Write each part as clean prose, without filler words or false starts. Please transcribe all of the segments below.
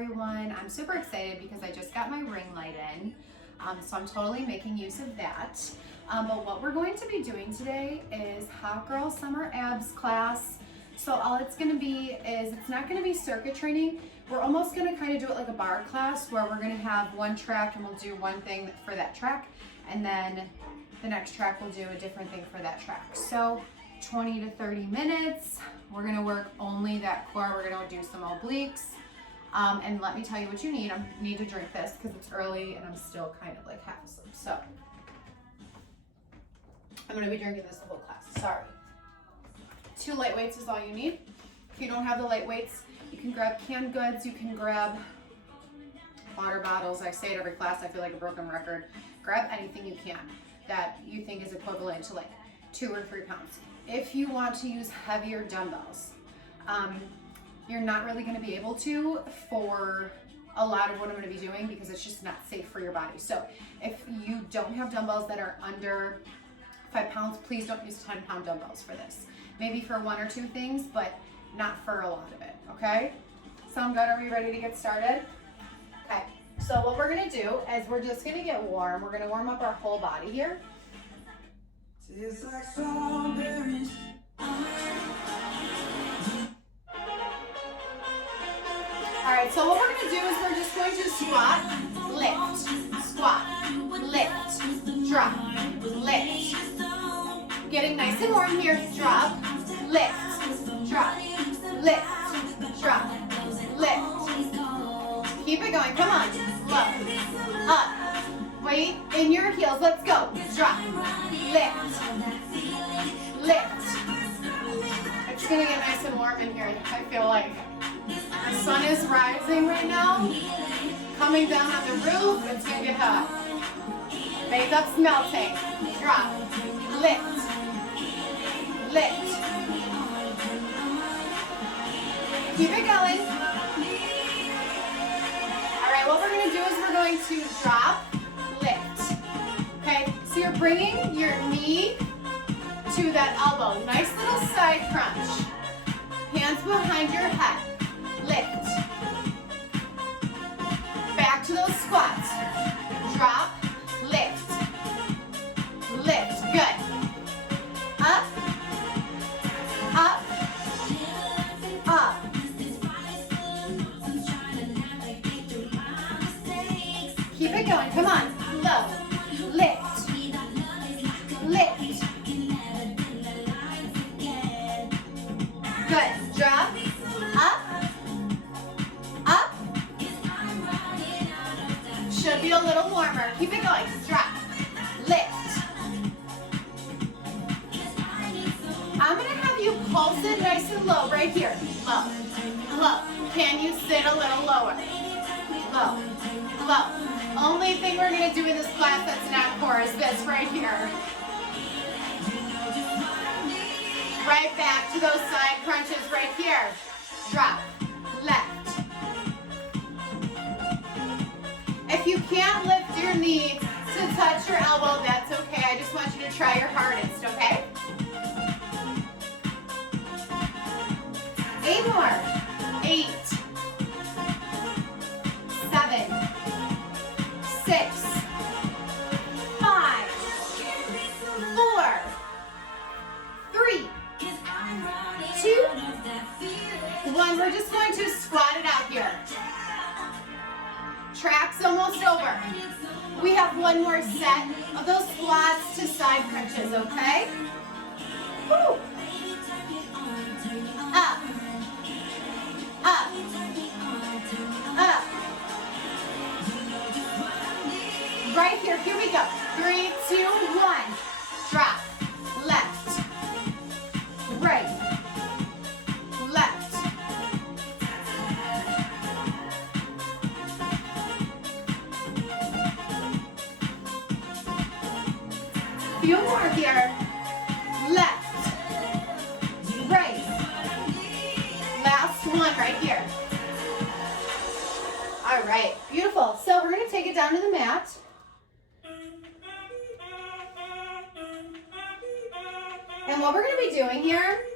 everyone. I'm super excited because I just got my ring light in. So I'm totally making use of that. But what we're going to be doing today is Hot Girl Summer Abs class. So all it's gonna be is, it's not gonna be circuit training. We're almost gonna kind of do it like a bar class where we're gonna have one track and we'll do one thing for that track. And then the next track we'll do a different thing for that track. So 20 to 30 minutes. We're gonna work only that core. We're gonna do some obliques. And let me tell you what you need. I need to drink this because it's early and I'm still kind of like half asleep. So I'm gonna be drinking this the whole class, sorry. 2 light weights is all you need. If you don't have the light weights, you can grab canned goods, you can grab water bottles. I say it every class, I feel like a broken record. Grab anything you can that you think is equivalent to like 2 or 3 pounds. If you want to use heavier dumbbells, you're not really gonna be able to for a lot of what I'm gonna be doing because it's just not safe for your body. So if you don't have dumbbells that are under 5 pounds, please don't use 10-pound dumbbells for this. Maybe for 1 or 2 things, but not for a lot of it, okay? Sound good? Are we ready to get started? Okay, so what we're gonna do is we're just gonna get warm. We're gonna warm up our whole body here. Tastes like strawberries. All right, so what we're gonna do is we're just going to squat, lift, drop, lift. Getting nice and warm here. Drop, lift, drop, lift, drop, lift. Keep it going. Come on. Low, up. Weight in your heels. Let's go. Drop, lift, lift. It's gonna get nice and warm in here. I feel like the sun is rising right now. Coming down on the roof. It's gonna get hot. Makeup's melting. Drop, lift. Lift. Keep it going. All right, what we're gonna do is we're going to drop, lift. Okay, so you're bringing your knee to that elbow. Nice little side crunch. Hands behind your head. Lift. Back to those squats. Drop, lift. Lift, good. Up. Up, up. Keep it going, come on. Low, lift, lift. Good, drop, up, up. Should be a little warmer. Keep it going, drop, lift. I'm gonna have you pulse it nice and low right here. Low, low. Can you sit a little lower? Low, low. Only thing we're gonna do in this class that's not core is this right here. Right back to those side crunches right here. Drop, left. If you can't lift your knee to touch your elbow, that's okay. I just want you to try your hardest, okay? 8 more. 8, 7, 6, 5, 4, 3, 2, 1. We're just going to squat it out here. Track's almost over. We have 1 more set of those squats to side crunches, okay? Woo. Up. Up, up. Right here we go. 3, 2, 1. Drop, left, right, left. Few more here. Left, right. Last one right here. All right, beautiful. So we're gonna take it down to the mat. And what we're gonna be doing here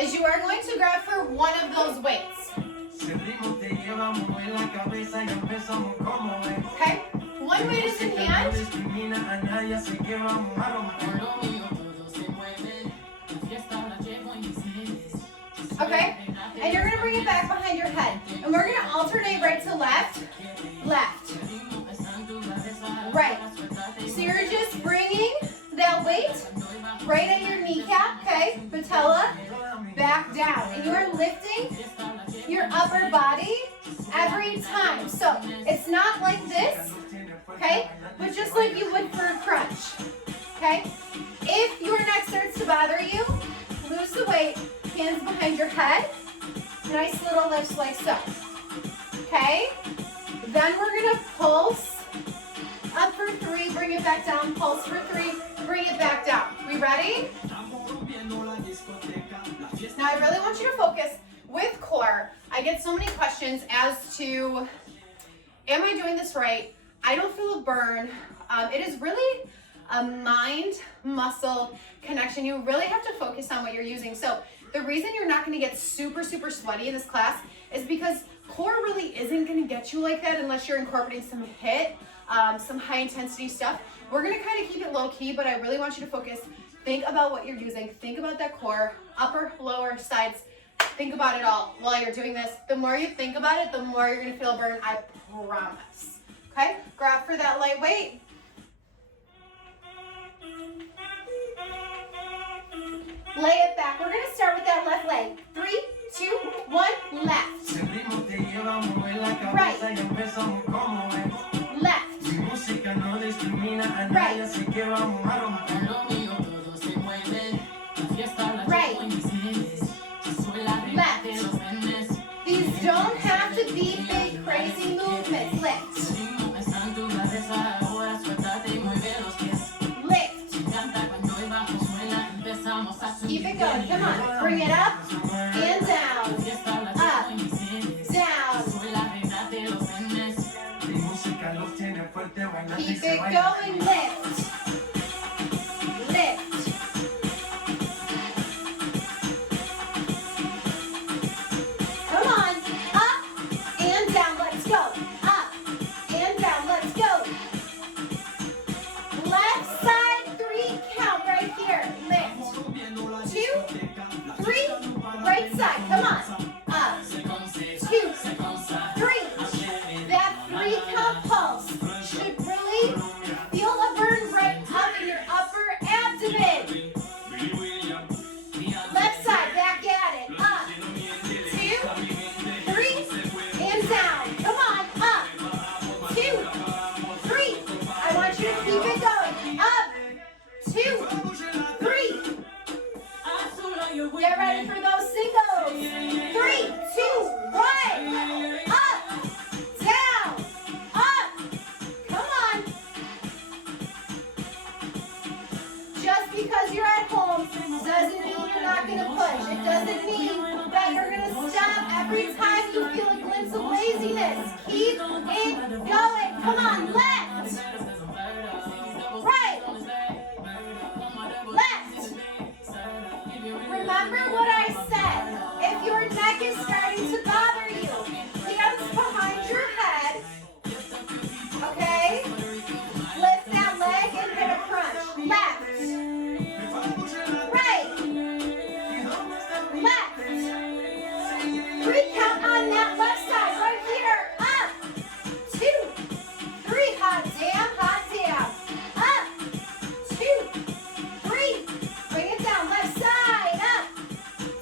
is you are going to grab for one of those weights. Okay, one weight is in hand. Okay, and you're gonna bring it back behind your head. And we're gonna alternate right to left, left, right. So you're just bringing that weight right at your kneecap, okay, patella, back down. And you are lifting your upper body every time. So it's not like this, okay, but just like you would for a crunch, okay? If your neck starts to bother you, lose the weight, hands behind your head, nice little lifts like so, okay? Then we're gonna pulse up for 3, bring it back down, pulse for 3, bring it back down. We ready? Now I really want you to focus with core. I get so many questions as to, am I doing this right? I don't feel a burn. It is really a mind-muscle connection. You really have to focus on what you're using. So the reason you're not gonna get super, super sweaty in this class is because core really isn't gonna get you like that unless you're incorporating some HIIT, some high intensity stuff. We're gonna kind of keep it low key, but I really want you to focus. Think about what you're using. Think about that core, upper, lower, sides. Think about it all while you're doing this. The more you think about it, the more you're gonna feel a burn, I promise. Okay, grab for that light weight. Lay it back. We're gonna start with that left leg. 3, 2, 1, left. Right. Left. Right. Right. Left. These don't have to be big, crazy movements. Lift. Lift. Keep it going. Come on. Bring it up and down. Up. Down. Keep it going. Lift. Lift. Come on. Up and down. Let's go. Up and down. Let's go. Left side, 3 count right here. Lift. 2, 3. Right side. Come on. Up. 2, 3. That 3 count pulse should really feel a burn right up in your upper abdomen. Left side, back at it. Up. 2, 3, and down. Come on. Up. 2, 3. I want you to keep it going. Up. 2, 3. Get ready for those singles. 3, 2, 1. Up. Down. Up. Come on. Just because you're at home doesn't mean you're not going to push. It doesn't mean that you're going to stop every time you feel a glimpse of laziness. Keep it going. Come on. Left. Right. Left. Remember what I said. If your neck is starting to bother you, hands behind your head. Okay? Lift that leg and hit a crunch. Left. Right. Left. 3 count on that left side right here. Up. 2, 3. Hot damn, hot damn. Up. 2, 3. Bring it down. Left side. Up.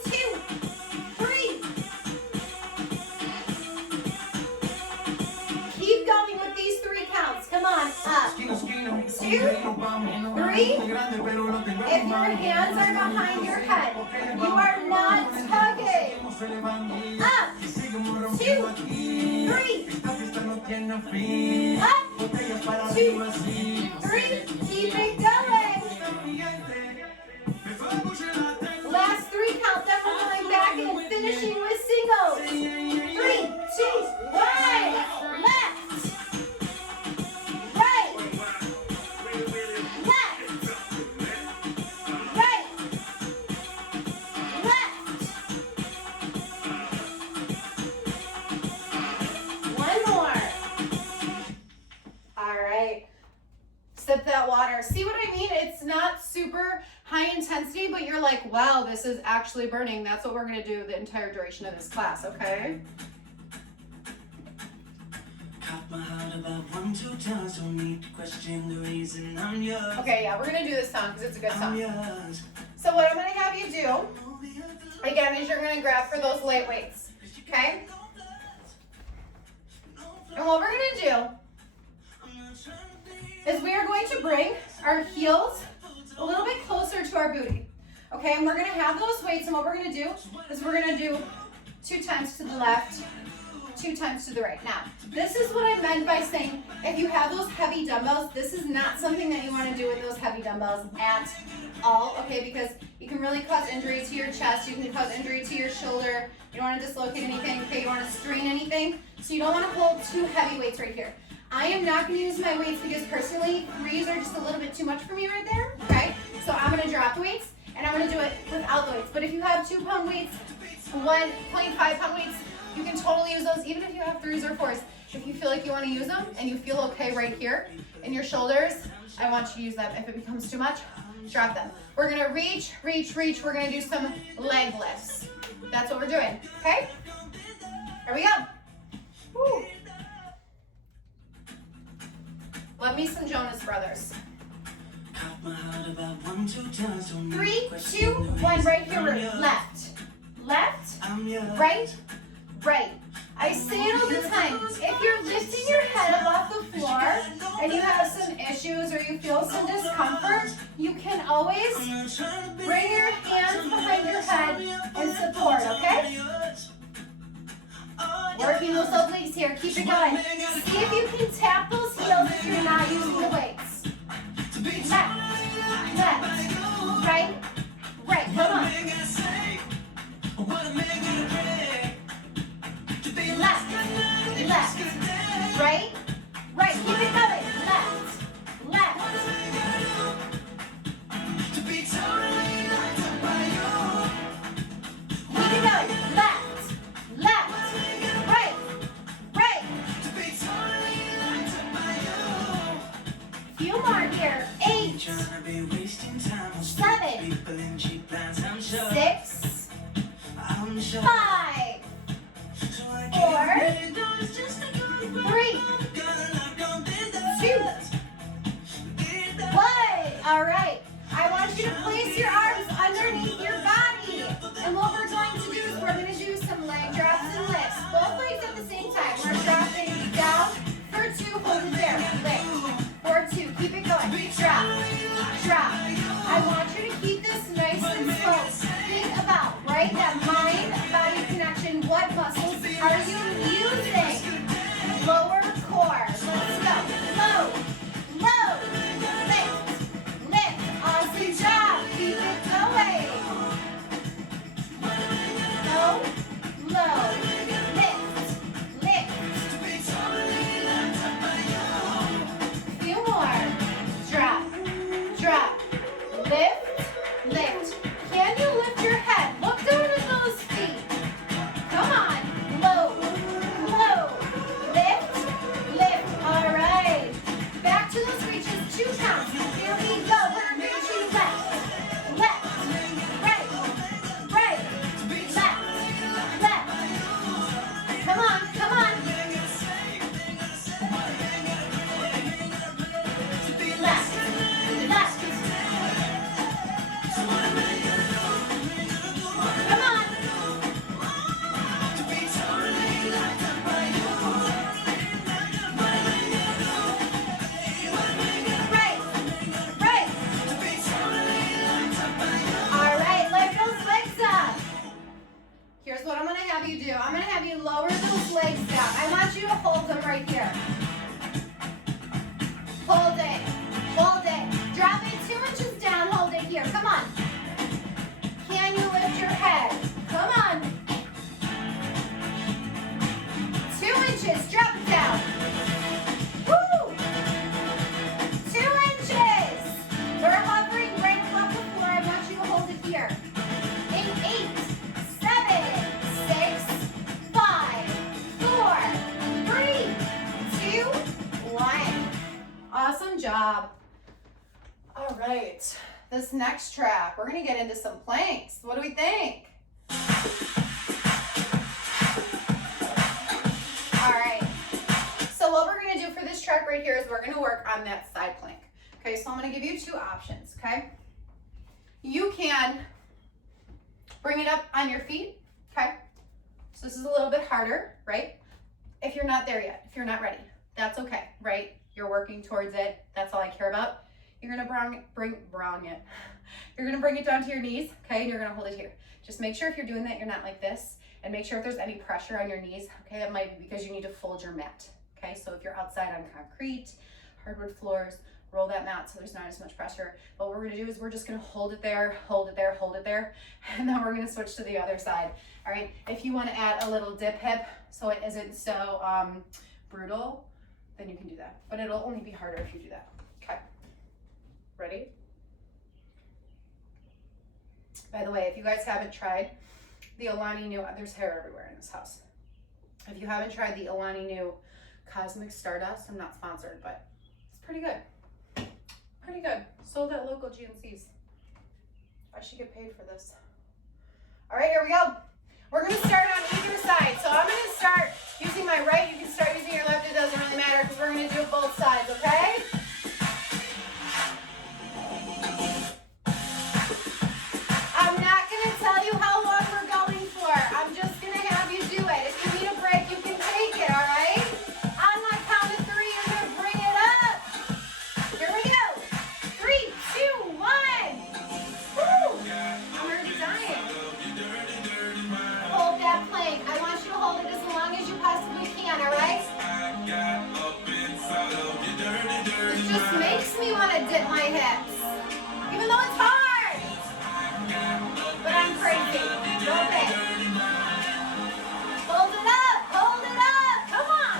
2, 3. Keep going with these 3 counts. Come on. Up. 2, 3. If your hands are behind your head, you are not tugging. Up. 2, 3. Up. 2, 3. Keep it going. Last 3 count. Then we're going back and finishing with singles. 3, 2, 1. Left. Right. Left. Right. Left. intensity, but you're like, wow, this is actually burning. That's what we're gonna do the entire duration of this class, okay? Okay, yeah, we're gonna do this song because it's a good song. So what I'm gonna have you do, again, is you're gonna grab for those light weights, okay? And what we're gonna do is we are going to bring our heels a little bit closer to our booty, okay? And we're gonna have those weights, and what we're gonna do is we're gonna do 2 times to the left, 2 times to the right. Now, this is what I meant by saying if you have those heavy dumbbells, this is not something that you want to do with those heavy dumbbells at all, okay? Because you can really cause injury to your chest, you can cause injury to your shoulder, you don't want to dislocate anything, okay? You don't want to strain anything, so you don't want to hold 2 heavy weights right here. I am not going to use my weights because personally, 3s are just a little bit too much for me right there, okay? So I'm going to drop the weights, and I'm going to do it without the weights. But if you have 2-pound weights, 1.5-pound weights, you can totally use those even if you have 3s or 4s. If you feel like you want to use them and you feel okay right here in your shoulders, I want you to use them. If it becomes too much, drop them. We're going to reach, reach, reach. We're going to do some leg lifts. That's what we're doing, okay? Here we go. Woo. Love me some Jonas Brothers. 3, 2, 1, right here, left, left, right, right. I say it all the time. If you're lifting your head up off the floor and you have some issues or you feel some discomfort, you can always bring your hands behind your head and support, okay? Working those obliques here. Keep it going. See if you can tap those heels if you're not using the weights. Left, left, right, right. Come on. Left, left, right, right. Keep it going. Left, left. Keep it going. Left, left, right, right. Few more here. 8, 7, 6, 5, 4, 3, 2, 1. All right. I want you to place your arms underneath your body. And what we're going to do is we're going to do some leg drops and lifts. Both legs at the same time. We're dropping down for 2. Hold it there. Lift. For 2. Keep it going. Drop. Drop. I want you to keep this nice and slow. Think about, right, that mind-body connection. What muscles are you using? Lower core. Let's go. Low. Low. Lift. Lift. Awesome job. Keep it going. Low. Low. Lift. Lift. Few more. Drop. Drop. Lift. Lift. Can you lift your head? Look down at those feet. Come on. Low. Low. Lift. Lift. All right. Back to those reaches. 2 counts. Here we go. We're reaching left. Left. Right. Right. Left. Left. Come on. Come on. Left. Left. Come on. Right. Right. All right, lift those legs up. Here's what I'm going to have you do. I'm going to have you lower those legs down. I want you to hold them right here. Hold it. Hold it. Drop it 2 inches down. Hold it here. Come on. Can you lift your head? Come on. 2 inches. Drop it down. Woo! 2 inches. We're hovering right above the floor. I want you to hold it here. In 8, 7, 6, 5, 4, 3, 2, 1. Awesome job. All right. This next track, we're gonna get into some planks. What do we think? All right, so what we're gonna do for this track right here is we're gonna work on that side plank. Okay, so I'm gonna give you two options, okay? You can bring it up on your feet, okay? So this is a little bit harder, right? If you're not there yet, if you're not ready, that's okay, right? You're working towards it. That's all I care about. You're gonna bring it. You're gonna bring it down to your knees, okay? And you're gonna hold it here. Just make sure if you're doing that, you're not like this. And make sure if there's any pressure on your knees, okay? That might be because you need to fold your mat, okay? So if you're outside on concrete, hardwood floors, roll that mat so there's not as much pressure. But what we're gonna do is we're just gonna hold it there, hold it there, hold it there. And then we're gonna switch to the other side, all right? If you wanna add a little dip hip so it isn't so brutal, then you can do that. But it'll only be harder if you do that, okay? Ready? By the way, if you guys haven't tried the Alani Nu, there's hair everywhere in this house. If you haven't tried the Alani Nu Cosmic Stardust, I'm not sponsored, but it's pretty good. Pretty good. Sold at local GNCs. I should get paid for this. All right, here we go. We're gonna start on either side. So I'm gonna start using my right. You can start using your left. It doesn't really matter because we're gonna do both sides, okay? I'm not gonna tell you how long we're going for. I'm just gonna have you do it. If you need a break, you can take it, all right? On my count of 3, you're gonna bring it up. Here we go. 3, 2, 1. Woo! I'm already dying. Hold that plank. I want you to hold it as long as you possibly can, all right? This just makes me want to dip my hips. Even though it's hard. But I'm crazy. Roll it. Hold it up. Hold it up. Come on.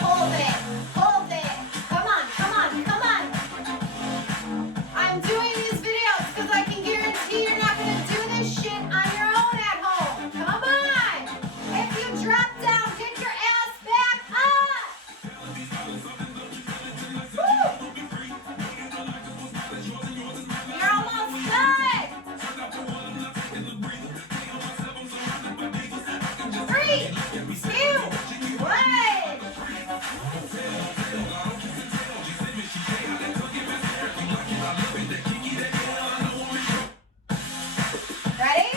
Hold it. Hold it. Come on. Come on. Come on. I'm doing these videos because I can guarantee you're not going to do this shit on your own at home. Come on. If you drop down, get your ass back up. Woo. You're almost done. 3, 2, 1. Ready?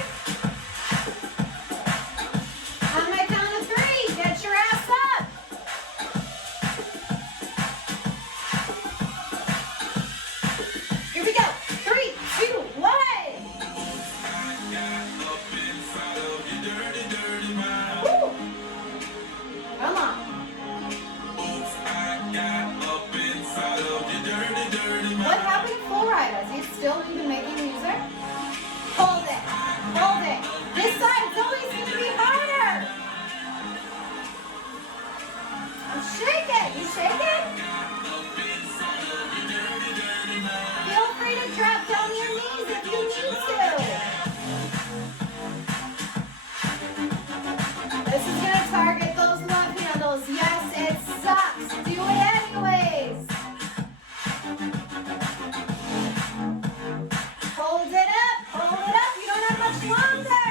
On my count of 3, get your ass up. Here we go. 3, 2, 1. Woo. Come on. What happened to Full Ride? Is he still even making music? Hold it. Hold it. This side's always going to be harder. I'm shaking. You shaking? Feel free to drop down your knees if you need to. This is going to target those love handles. Yes, it sucks. Do it anyways. Hold it up. Hold it up. You don't have much longer.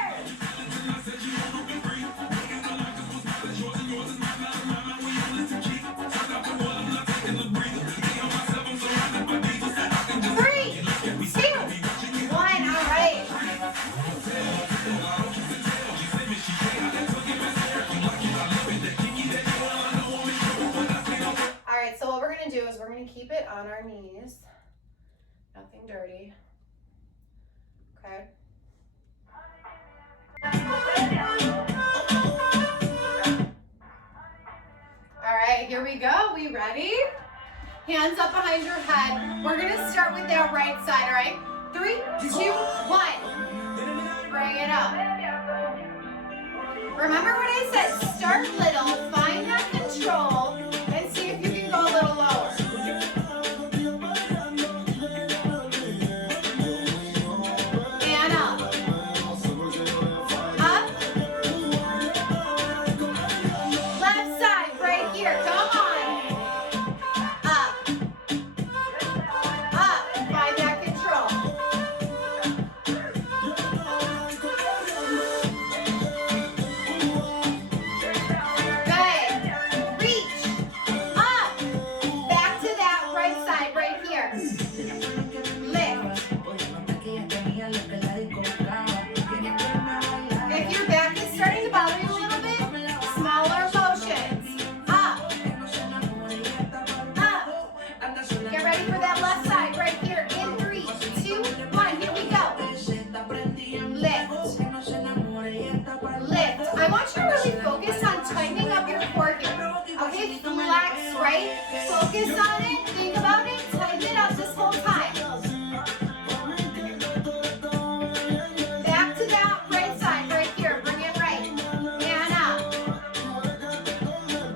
Three, 2, 1. All right. All right, so what we're going to do is we're going to keep it on our knees. Nothing dirty. Okay. All right, here we go. We ready? Hands up behind your head. We're going to start with that right side, all right? 3, 2, 1. Bring it up. Remember what I said, start little, find that control, and see if you can go a little lower. And up. Up. Left side, If your back is starting to bother you a little bit, smaller motions. Up, up. Get ready for that left side right here. In 3, 2, 1. Here we go. Lift. Lift. I want you to really focus on tightening up your core here. Okay, flex, right? Focus on it. Think about it. Tighten it up this whole time. Back to that right side right here. Bring it right. And up.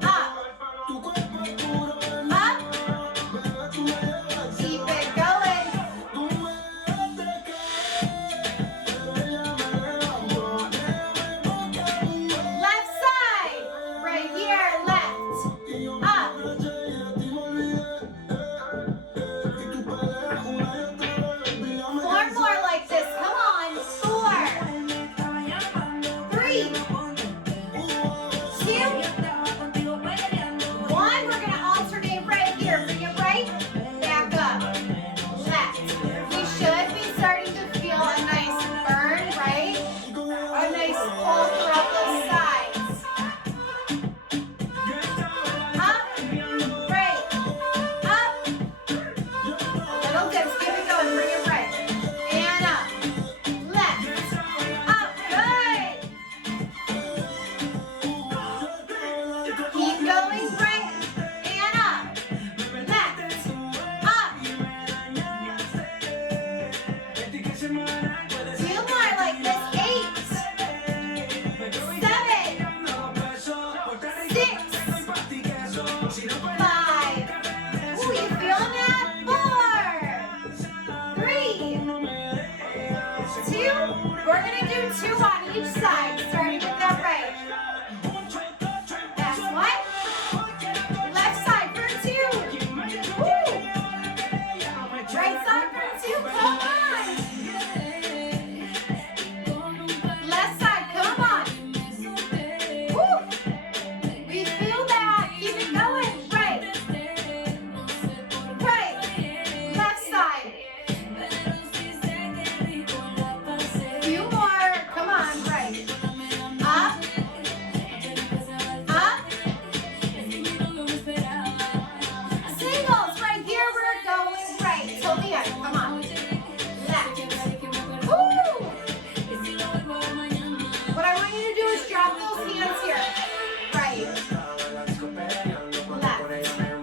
Up. Up. Keep it going. Left side. Right here. Left. Up. Four more like this. Come on. 4, 3, 2, 1. We're gonna alternate right here. Bring it right. Back up. Left. We should be starting to feel a nice burn, right? A nice pull throughout those sides. Up. Right. Up. Little dips. Keep it going. Bring it right. And up. Left. Up. Good. Keep going. Right. And up. Left. Up. 2 more like this. 8, 7, 6, 5. Ooh, you feeling that? 4, 3, 2. We're gonna do 2 on each side, starting with that right. That's what? Left side for 2. Woo. Right side for 2. Come on. Left side, come on. Woo. We feel that. Keep it going. Right. Right. Left side. Few more. Come on. Right. Up. Up. Singles. Right here. We're going right. Till the end. Come on. Left. Woo. What I want you to do is drop those hands here. Right. Left.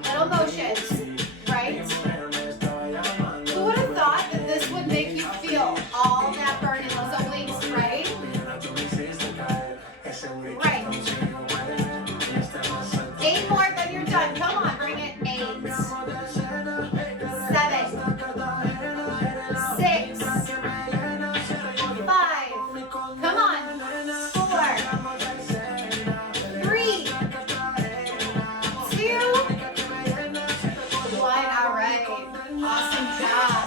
Little motions. Right. Who would have thought that this would make you feel all that burn in those obliques, right? Right. 8 more, then you're done. Come on, bring it. 8, 7, 6, 5. Come on. 4, 3, 2, 1. All right. Awesome job.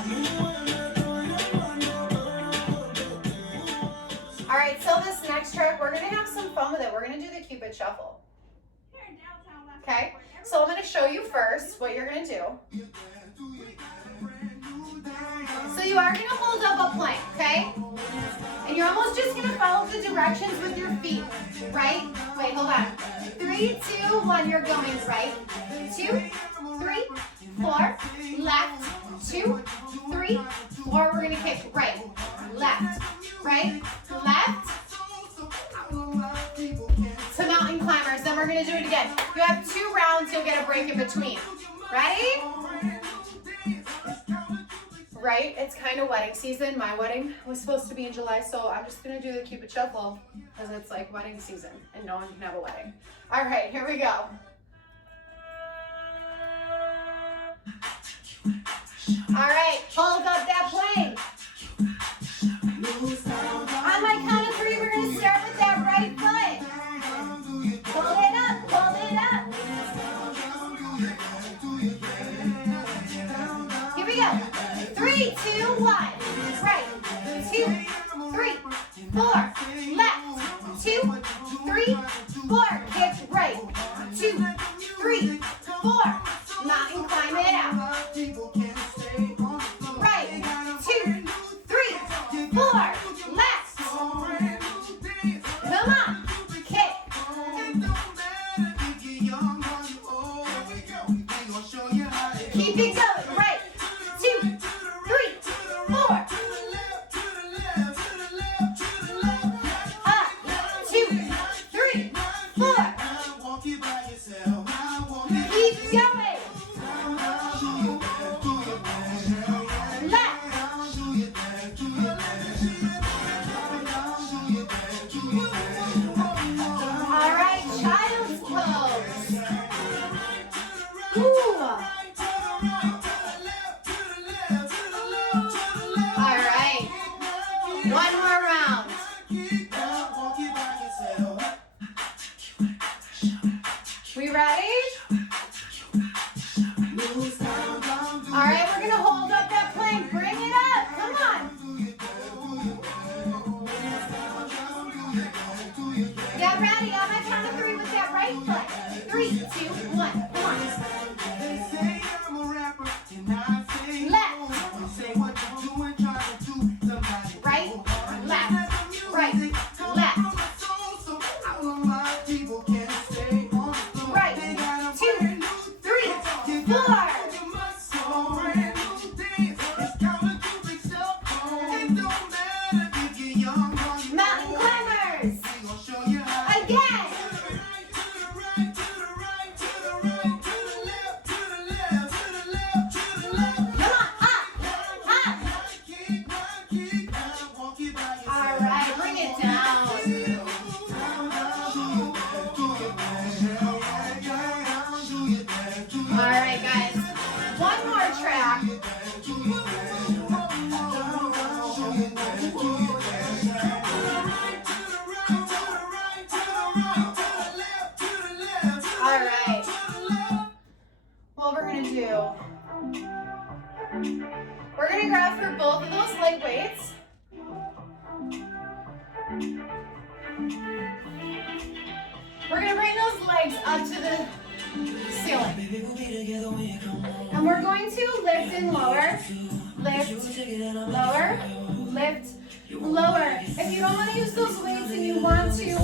All right, so this next trick, we're gonna have some fun with it. We're gonna do the Cupid shuffle. Okay, so I'm gonna show you first what you're gonna do. So you are gonna hold up a plank, okay? And you're almost just gonna follow the directions with your feet, right? Wait, hold on. 3, 2, 1, you're going right. 2, 3, 4, left, 2, 3, 4. We're gonna kick right, left, right, left. To mountain climbers, then we're gonna do it again. You have 2 rounds, you'll get a break in between. Ready? Right, it's kind of wedding season. My wedding was supposed to be in July, so I'm just gonna do the Cupid shuffle because it's like wedding season and no one can have a wedding. All right, here we go. All right, hold up that plank. On my count of 3, we're gonna start with that right foot. Pull it up, pull it up. Here we go. 3, 2, 1. Right. 2, 3, 4. Left. 2, 3, 4. Kick right. 2, 3, 4. Mountain climb it out. Right. 2, 4, left. Come on, kick. Keep it going, right. 2, 3, 4. Up, 2, 3, 4. Keep going. Left. All right, child's pose. Ooh. All right. One more round. We ready? All right, we're gonna hold up that plank. Bring it up. Come on. Get ready. On my count of 3 with that right foot. 3, 2, 1. Come on. Left. Right. Left. Right. Left. Right. 2, 3, 4. Mountain climbers. Again. Come on, up, up. All right, bring it down. All right, guys. One more track. All right. What we're gonna do, we're gonna grab for both of those leg weights. We're gonna bring those legs up to the ceiling. And we're going to lift and lower, lift, lower, lift, lower. If you don't want to use those weights and you want to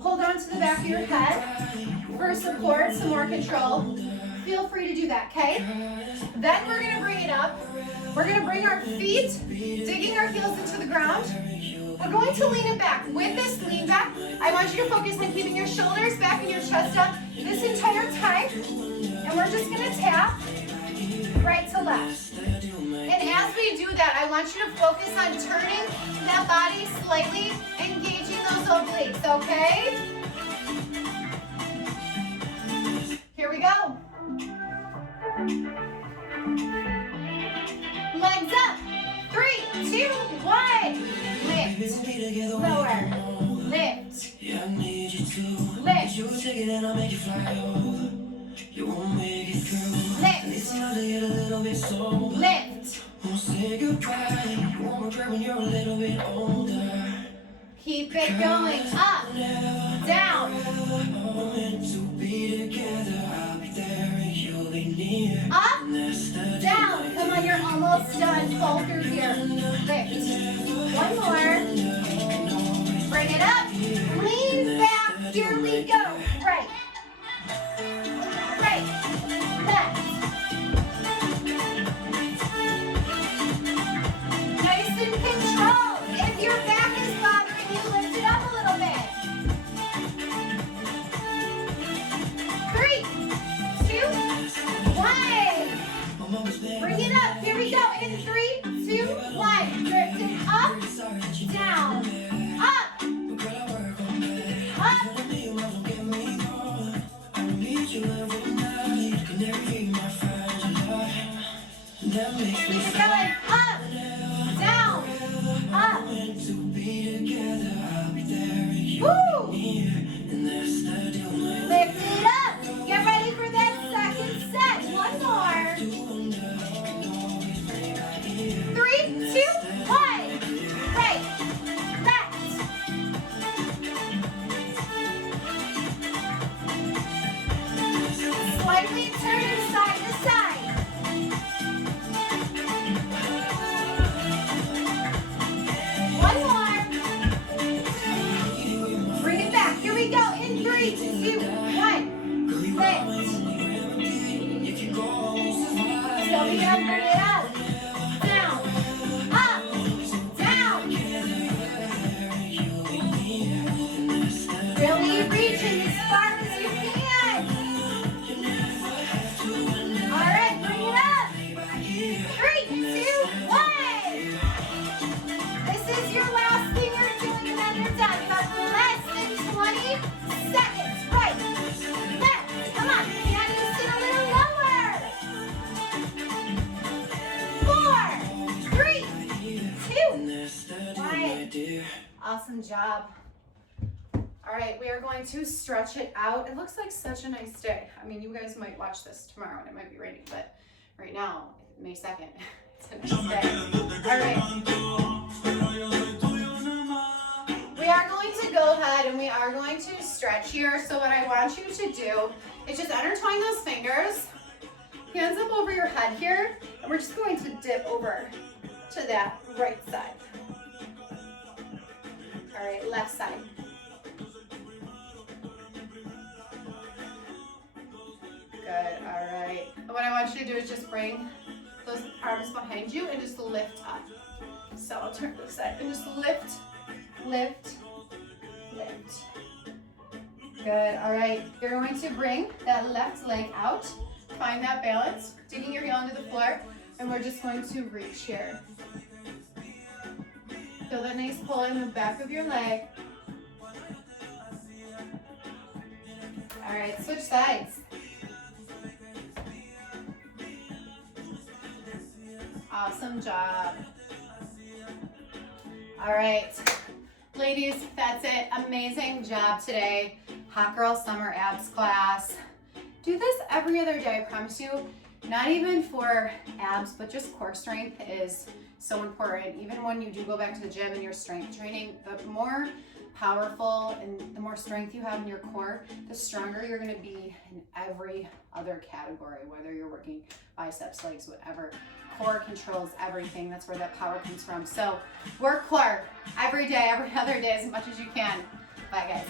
hold on to the back of your head for support, some more control, feel free to do that, okay? Then we're gonna bring it up. We're gonna bring our feet, digging our heels into the ground. We're going to lean it back. With this lean back, I want you to focus on keeping your shoulders back and your chest up this entire time. And we're just gonna tap right to left. And as we do that, I want you to focus on turning that body slightly, engaging those obliques, okay? Here we go. Legs up. 3, 2, 1. Lift. Lower. Lift. Lift. Lift. Keep it going. Up. Down. Up. Down. Come on, you're almost done. Fall through here. Lift. One more. Bring it up. Lean back. Here we go. Right. Right. Left. Nice and controlled. If your back is bothering you, lift it up a little bit. 3, 2, 1. Bring it up. Here we go. In 3, 2, 1. Drift it up, down, up, up, Why? Awesome job. All right, we are going to stretch it out. It looks like such a nice day. I mean, you guys might watch this tomorrow and it might be raining, but right now, May 2nd, it's a nice day. All right. We are going to go ahead and we are going to stretch here. So what I want you to do is just intertwine those fingers, hands up over your head here, and we're just going to dip over to that right side. All right, left side. Good, all right. And what I want you to do is just bring those arms behind you and just lift up. So I'll turn to the side and just lift, lift, lift. Good, all right. You're going to bring that left leg out, find that balance, digging your heel into the floor, and we're just going to reach here. Feel that nice pull in the back of your leg. All right, switch sides. Awesome job. All right, ladies, that's it. Amazing job today. Hot Girl Summer Abs class. Do this every other day, I promise you. Not even for abs, but just core strength is so important. Even when you do go back to the gym and you're strength training, the more powerful and the more strength you have in your core, the stronger you're gonna be in every other category, whether you're working biceps, legs, whatever. Core controls everything. That's where that power comes from. So work core every day, every other day, as much as you can. Bye, guys.